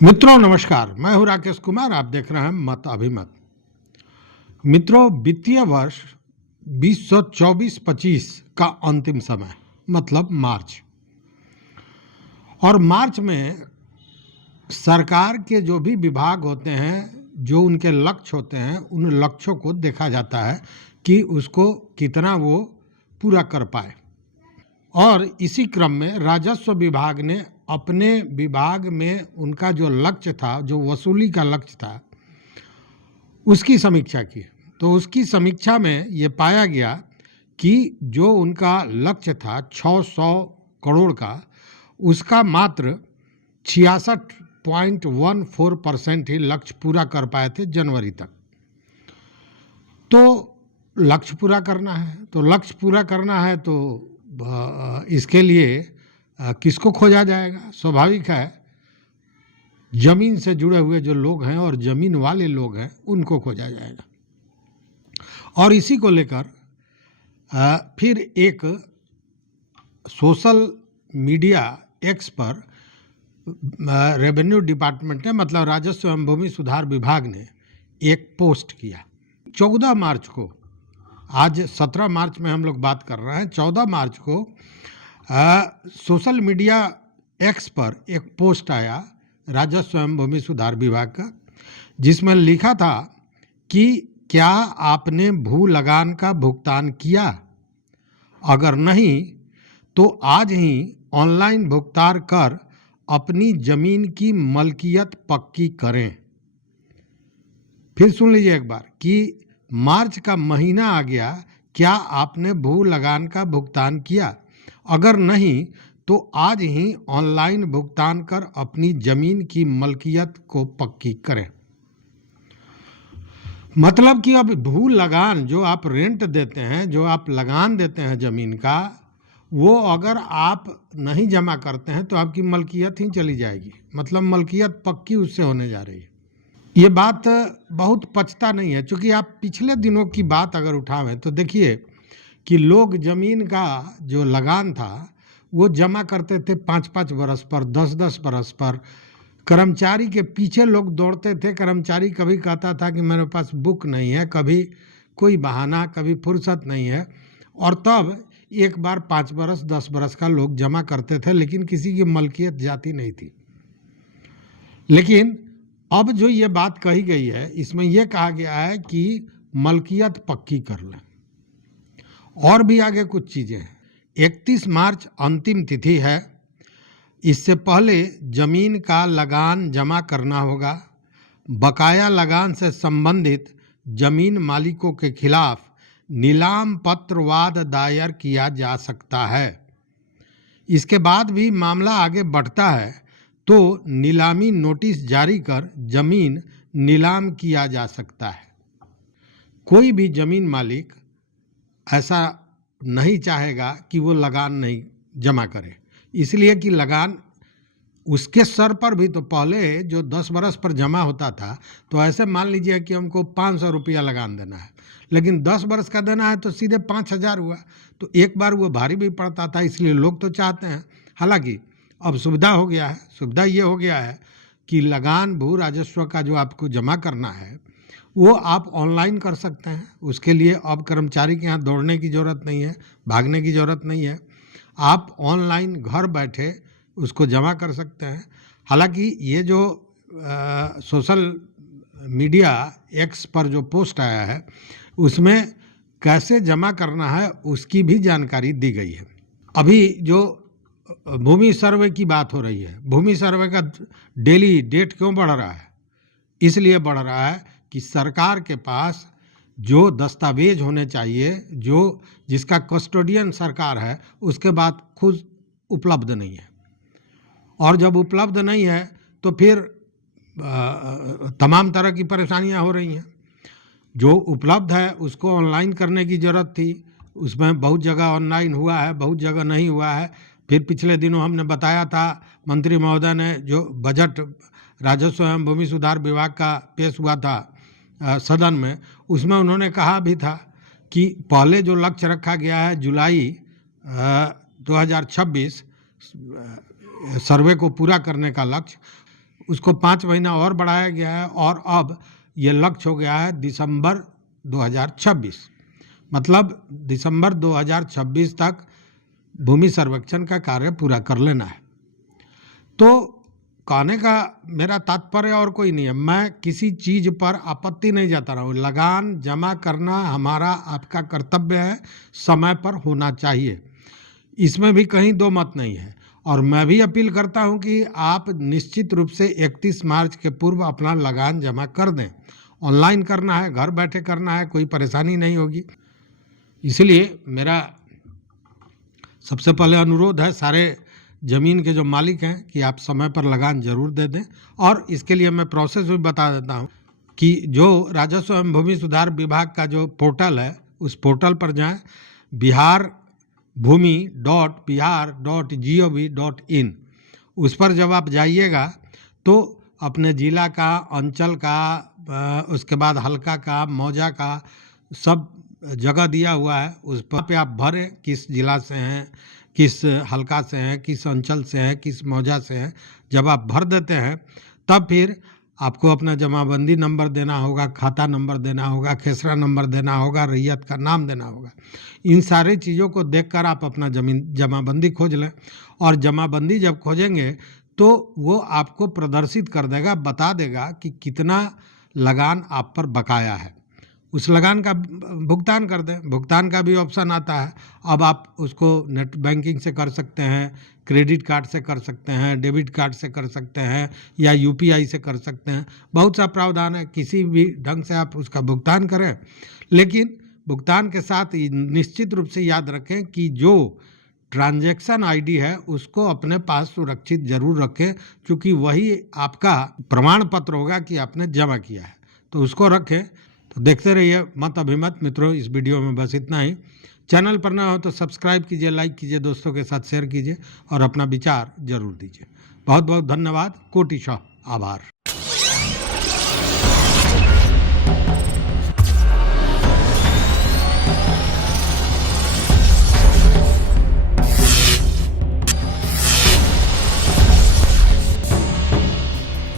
मित्रों नमस्कार, मैं हूं राकेश कुमार। आप देख रहे हैं मत अभिमत। मित्रों, वित्तीय वर्ष 2024-25 का अंतिम समय मतलब मार्च, और मार्च में सरकार के जो भी विभाग होते हैं, जो उनके लक्ष्य होते हैं, उन लक्ष्यों को देखा जाता है कि उसको कितना वो पूरा कर पाए। और इसी क्रम में राजस्व विभाग ने अपने विभाग में उनका जो लक्ष्य था, जो वसूली का लक्ष्य था, उसकी समीक्षा की। तो उसकी समीक्षा में ये पाया गया कि जो उनका लक्ष्य था 600 करोड़ का, उसका मात्र 66.14% ही लक्ष्य पूरा कर पाए थे जनवरी तक। तो लक्ष्य पूरा करना है तो इसके लिए किसको खोजा जाएगा? स्वाभाविक है, जमीन से जुड़े हुए जो लोग हैं और जमीन वाले लोग हैं, उनको खोजा जाएगा। और इसी को लेकर फिर एक सोशल मीडिया एक्स पर रेवेन्यू डिपार्टमेंट ने, मतलब राजस्व एवं भूमि सुधार विभाग ने एक पोस्ट किया 14 मार्च को। आज 17 मार्च में हम लोग बात कर रहे हैं। 14 मार्च को सोशल मीडिया एक्स पर एक पोस्ट आया राजस्व एवं भूमि सुधार विभाग का, जिसमें लिखा था कि क्या आपने भू लगान का भुगतान किया? अगर नहीं तो आज ही ऑनलाइन भुगतान कर अपनी जमीन की मलकियत पक्की करें। फिर सुन लीजिए एक बार कि मार्च का महीना आ गया, क्या आपने भू लगान का भुगतान किया? अगर नहीं तो आज ही ऑनलाइन भुगतान कर अपनी जमीन की मलकियत को पक्की करें। मतलब कि अब भू लगान जो आप रेंट देते हैं, जो आप लगान देते हैं जमीन का, वो अगर आप नहीं जमा करते हैं तो आपकी मलकियत ही चली जाएगी। मतलब मलकियत पक्की उससे होने जा रही है। ये बात बहुत पचता नहीं है, क्योंकि आप पिछले दिनों की बात अगर उठावें तो देखिए कि लोग जमीन का जो लगान था वो जमा करते थे 5-5 बरस पर, 10-10 बरस पर। कर्मचारी के पीछे लोग दौड़ते थे। कर्मचारी कभी कहता था कि मेरे पास बुक नहीं है, कभी कोई बहाना, कभी फुर्सत नहीं है, और तब एक बार 5 बरस 10 बरस का लोग जमा करते थे, लेकिन किसी की मलकियत जाती नहीं थी। लेकिन अब जो ये बात कही गई है, इसमें यह कहा गया है कि मलकियत पक्की कर लें। और भी आगे कुछ चीज़ें हैं। 31 मार्च अंतिम तिथि है। इससे पहले जमीन का लगान जमा करना होगा। बकाया लगान से संबंधित जमीन मालिकों के खिलाफ नीलाम पत्र वाद दायर किया जा सकता है। इसके बाद भी मामला आगे बढ़ता है तो नीलामी नोटिस जारी कर जमीन नीलाम किया जा सकता है। कोई भी जमीन मालिक ऐसा नहीं चाहेगा कि वो लगान नहीं जमा करे, इसलिए कि लगान उसके सर पर भी तो पहले जो 10 बरस पर जमा होता था, तो ऐसे मान लीजिए कि हमको 500 रुपया लगान देना है, लेकिन 10 बरस का देना है तो सीधे 5000 हुआ, तो एक बार वो भारी भी पड़ता था। इसलिए लोग तो चाहते हैं। हालांकि अब सुविधा हो गया है। सुविधा ये हो गया है कि लगान भू राजस्व का जो आपको जमा करना है वो आप ऑनलाइन कर सकते हैं। उसके लिए अब कर्मचारी के यहाँ दौड़ने की ज़रूरत नहीं है, भागने की ज़रूरत नहीं है। आप ऑनलाइन घर बैठे उसको जमा कर सकते हैं। हालांकि ये जो सोशल मीडिया एक्स पर जो पोस्ट आया है, उसमें कैसे जमा करना है उसकी भी जानकारी दी गई है। अभी जो भूमि सर्वे की बात हो रही है, भूमि सर्वे का डेली डेट क्यों बढ़ रहा है? इसलिए बढ़ रहा है कि सरकार के पास जो दस्तावेज होने चाहिए, जो जिसका कस्टोडियन सरकार है, उसके बाद खुद उपलब्ध नहीं है। और जब उपलब्ध नहीं है तो फिर तमाम तरह की परेशानियां हो रही हैं। जो उपलब्ध है उसको ऑनलाइन करने की ज़रूरत थी, उसमें बहुत जगह ऑनलाइन हुआ है, बहुत जगह नहीं हुआ है। फिर पिछले दिनों हमने बताया था, मंत्री महोदय ने जो बजट राजस्व एवं भूमि सुधार विभाग का पेश हुआ था सदन में, उसमें उन्होंने कहा भी था कि पहले जो लक्ष्य रखा गया है जुलाई 2026 सर्वे को पूरा करने का लक्ष्य, उसको 5 महीना और बढ़ाया गया है और अब ये लक्ष्य हो गया है दिसंबर 2026। मतलब दिसंबर 2026 तक भूमि सर्वेक्षण का कार्य पूरा कर लेना है। तो कहने का मेरा तात्पर्य और कोई नहीं है, मैं किसी चीज़ पर आपत्ति नहीं जता रहा हूँ। लगान जमा करना हमारा आपका कर्तव्य है, समय पर होना चाहिए, इसमें भी कहीं दो मत नहीं है। और मैं भी अपील करता हूं कि आप निश्चित रूप से 31 मार्च के पूर्व अपना लगान जमा कर दें। ऑनलाइन करना है, घर बैठे करना है, कोई परेशानी नहीं होगी। इसलिए मेरा सबसे पहले अनुरोध है सारे ज़मीन के जो मालिक हैं कि आप समय पर लगान जरूर दे दें। और इसके लिए मैं प्रोसेस भी बता देता हूं कि जो राजस्व एवं भूमि सुधार विभाग का जो पोर्टल है, उस पोर्टल पर जाएं, biharbhumi.bihar.gov.in, उस पर जब आप जाइएगा तो अपने ज़िला का, अंचल का, उसके बाद हल्का का, मौजा का सब जगह दिया हुआ है। उस पर पे आप भरें किस ज़िला से हैं, किस हल्का से हैं, किस अंचल से हैं, किस मौजा से हैं। जब आप भर देते हैं तब फिर आपको अपना जमाबंदी नंबर देना होगा, खाता नंबर देना होगा, खेसरा नंबर देना होगा, रैयत का नाम देना होगा। इन सारी चीज़ों को देखकर आप अपना जमाबंदी खोज लें। और जमाबंदी जब खोजेंगे तो वो आपको प्रदर्शित कर देगा, बता देगा कि कितना लगान आप पर बकाया है। उस लगान का भुगतान कर दें। भुगतान का भी ऑप्शन आता है। अब आप उसको नेट बैंकिंग से कर सकते हैं, क्रेडिट कार्ड से कर सकते हैं, डेबिट कार्ड से कर सकते हैं, या यूपीआई से कर सकते हैं। बहुत सा प्रावधान है, किसी भी ढंग से आप उसका भुगतान करें। लेकिन भुगतान के साथ निश्चित रूप से याद रखें कि जो ट्रांजैक्शन आईडी है उसको अपने पास सुरक्षित जरूर रखें, क्योंकि वही आपका प्रमाण पत्र होगा कि आपने जमा किया है। तो उसको रखें। तो देखते रहिए मत अभिमत। मित्रों, इस वीडियो में बस इतना ही। चैनल पर ना हो तो सब्सक्राइब कीजिए, लाइक कीजिए, दोस्तों के साथ शेयर कीजिए और अपना विचार जरूर दीजिए। बहुत बहुत धन्यवाद। कोटिशः आभार।